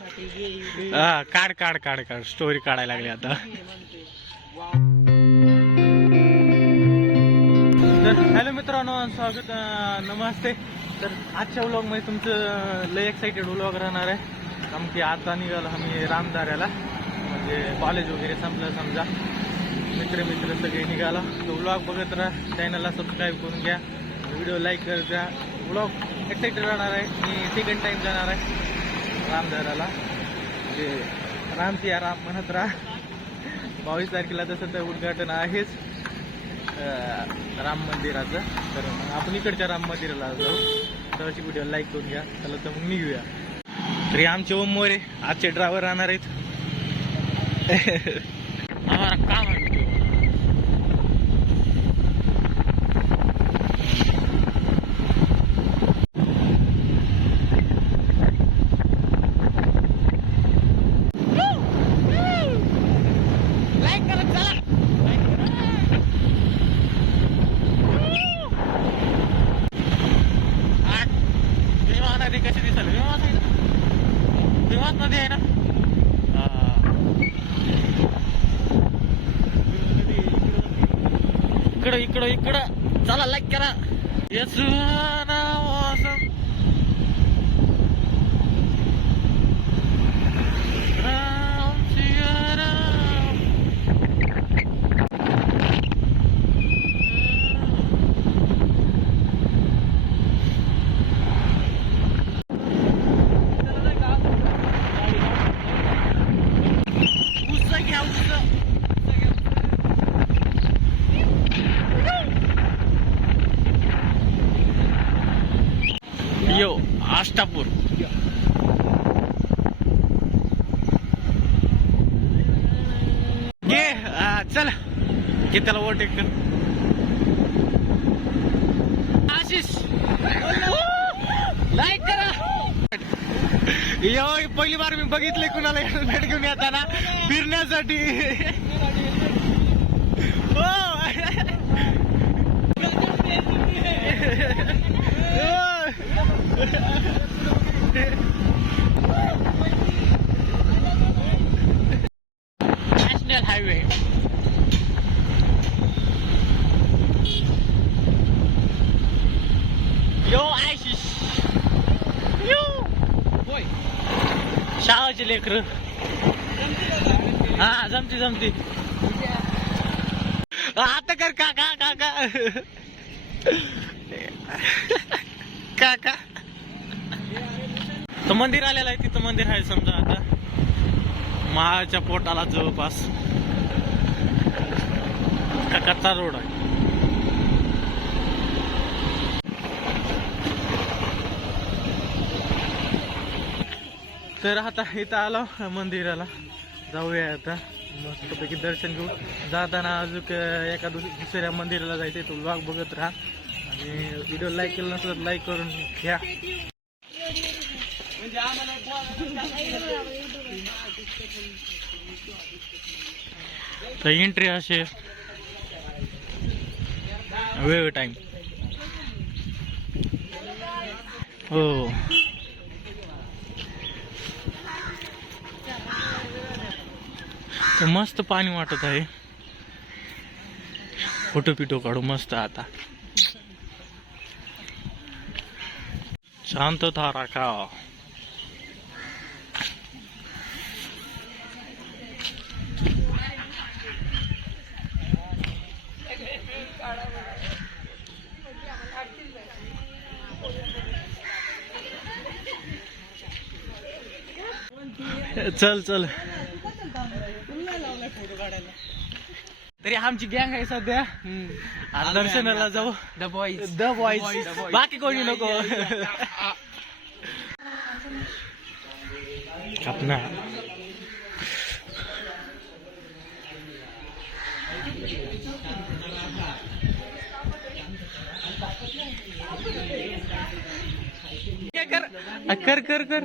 काढ काढ काढ काढ स्टोरी काढायला लागली आता. तर हॅलो मित्रांनो, स्वागत नमस्ते. तर आजच्या व्लॉग मध्ये तुमचं लय एक्साइटेड व्लॉग राहणार आहे. आमची आता निघालो आम्ही रामदाऱ्याला, म्हणजे कॉलेज वगैरे संपलं समजा. मित्र सगळे निघाला. तो व्लॉग बघत राहा, चॅनलला सबस्क्राईब करून घ्या, व्हिडिओ लाईक करत द्या. व्लॉग एक्साइटेड राहणार आहे. मी सेकंड टाइम जाणार आहे रामदाऱ्याला, म्हणजे रामची या राम म्हणत राहा. 22 तारखेला तसं तर उद्घाटन आहेच राम मंदिराचं. तर आपण इकडच्या राम मंदिराला जाऊ. तरची व्हिडिओ लाईक करून घ्या. चला तर मग निघूया. तरी आमचे ओम मोरे आजचे ड्रायव्हर राहणार आहेत. आम्हाला काम आहे. कशी दिसल विमात नदी आहे ना. इकडं इकडं इकडं चला, लाईक करा. येस यो आष्टापूर. घे चला, घे त्याला ओव्हरटेक कर. आशिष लाईक करा. यो पहिली बार मी बघितले कुणाला हेल्मेट घेऊन येताना फिरण्यासाठी. National highway. यो आशिष यो होय शाळाचे लेकर. हा जमती जमती. आता कर काका काका काका. तर मंदिर आलेलं आहे, तिथं मंदिर आहे समजा. आता महाच्या पोटाला जवळपास कच्चा रोड आहे. तर आता इथं आलो मंदिराला, जाऊया आता मस्तपैकी दर्शन घेऊ. जाताना अजून एका दुसऱ्या मंदिराला जायचं. तो व्लॉग बघत राहा आणि व्हिडिओ लाईक केला नसलं तर लाईक करून घ्या. तर एंट्री असे वेळ टाइम. हो मस्त पाणी वाटत आहे. फोटो पिटो काढू मस्त. आता शांतता राखा. चल चल. तरी आमची गँग आहे सध्या. दर्शनाला जाऊ. द बॉईज बाकी कोणी नको. अपना कर कर कर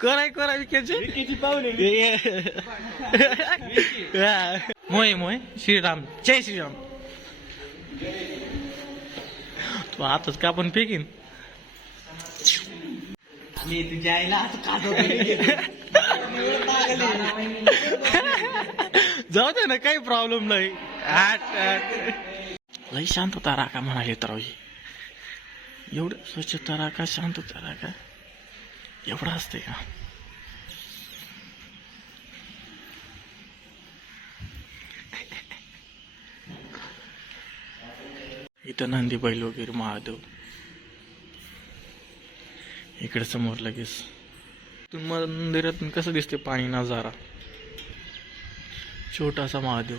कोराय कोराय विकेची पाहुणे. मोय मोय श्रीराम. जय श्रीराम. तो आताच का पण फेकीन. मी तुझ्या आईला असं खात होतो. जाऊ दे ना, काही प्रॉब्लेम नाही. लई शांतता राखा म्हणाले तर एवढं स्वच्छता राखा, शांतता राखा, एवढं असते का? इथं नंदी बैल वगैरे, महादेव. इकडे समोर लगेच मंदिरातून कसं दिसते पाणी नजारा. छोटासा महादेव.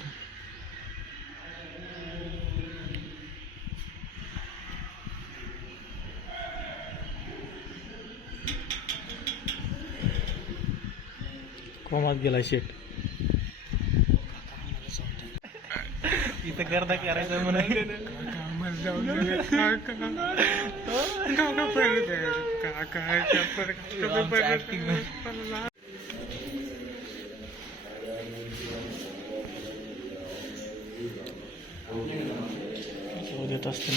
कोमात गेला शेट. इथं गर्दा करायचं म्हणा. देत असते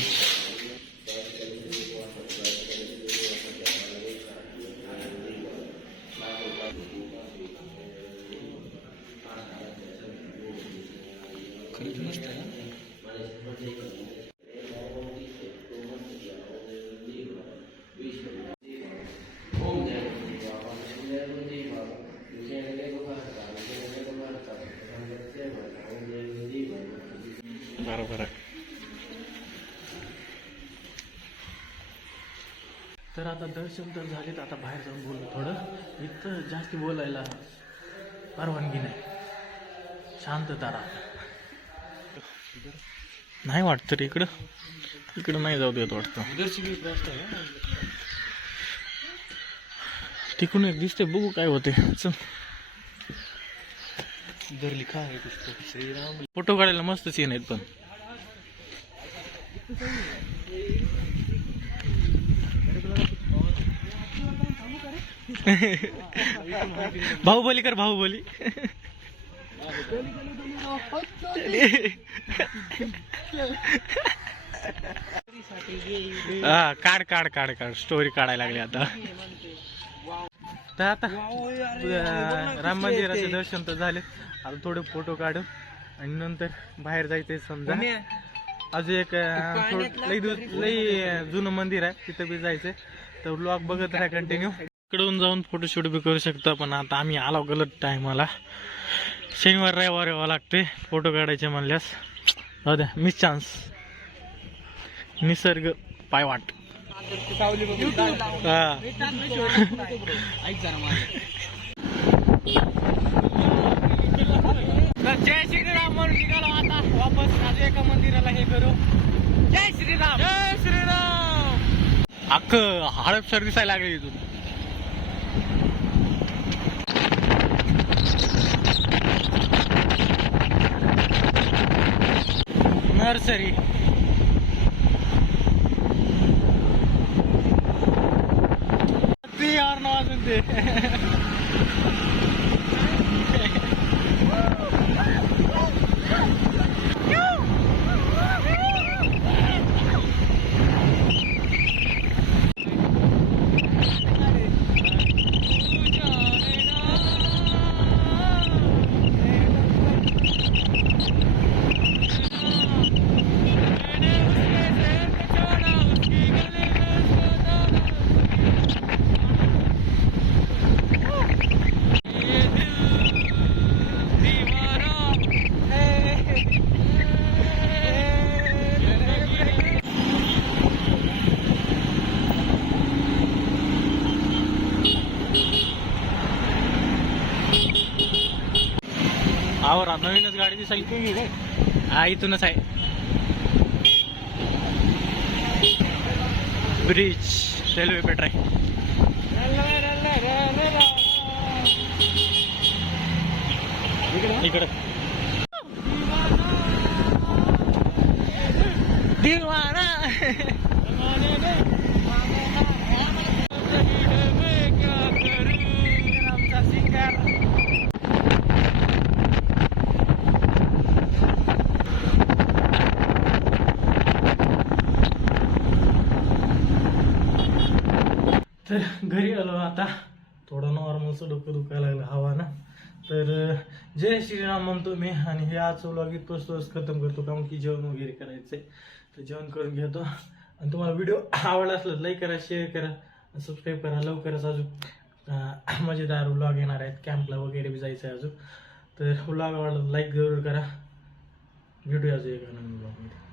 बरोबर आहे. तर आता दर्शन तर झालेत. आता बाहेर जाऊन बोलू थोडं. इथं जास्त बोलायला परवानगी नाही. शांतता राहा. नाही वाटतं रे इकडं नाही जाऊ देत वाटतं. तिकडून एक दिसते, बघू काय होते. चल. इधर लिखा है कुछ तो श्रीराम. फोटो काढायला मस्त सीन आहेत पण. बाहुबली कर, बाहुबली. हा, काढ काढ काढ काढ. स्टोरी काढायला लागली आता. तर आता राम मंदिराचे दर्शन तर झाले. आता थोडे फोटो काढू आणि नंतर बाहेर जायचंय. समजा अजून एक लई जुनं मंदिर आहे, तिथं बी जायचंय. तर व्लॉग बघत राहा कंटिन्यू. इकडून जाऊन फोटोशूट बी करू शकता. पण आता आम्ही आलो गलत टायमाला. शनिवार रविवार यावं लागते फोटो काढायचे म्हणल्यास. जाऊ द्या, मिस चान्स. निसर्ग पायवाट. जय श्रीराम म्हणून निघालो आता वापस. अजून एका मंदिराला हे करू. जय श्रीराम, जय श्रीराम. अख्ख हडपसर दिसायला लागली इथून. नर्सरी. यार वाजून ते. आवर नवीनच गाडी दिसायली. हा, इथूनच आहे ब्रिज. रेल्वे पेट आहे इकडे. दिवाना. आमचा सिंगर. तर घरी आलो आता, थोडं नॉर्मलचं डोकं दुखायला लागलं हवा ना. तर जय श्रीराम म्हणतो मी, आणि हे आजचं व्लॉग इथपासूनच खतम करतो, कारण की जेवण वगैरे करायचंय. तर जेवण करून घेतो, आणि तुम्हाला व्हिडिओ आवडला असला लाईक करा, शेअर करा, सबस्क्राईब करा. लवकरच अजून मजेदार व्लॉग येणार आहेत, कॅम्पला वगैरे बी जायचं आहे अजून. तर व्लॉग आवडला लाईक जरूर करा. भेटूया अजून एका नवीन व्लॉगमध्ये.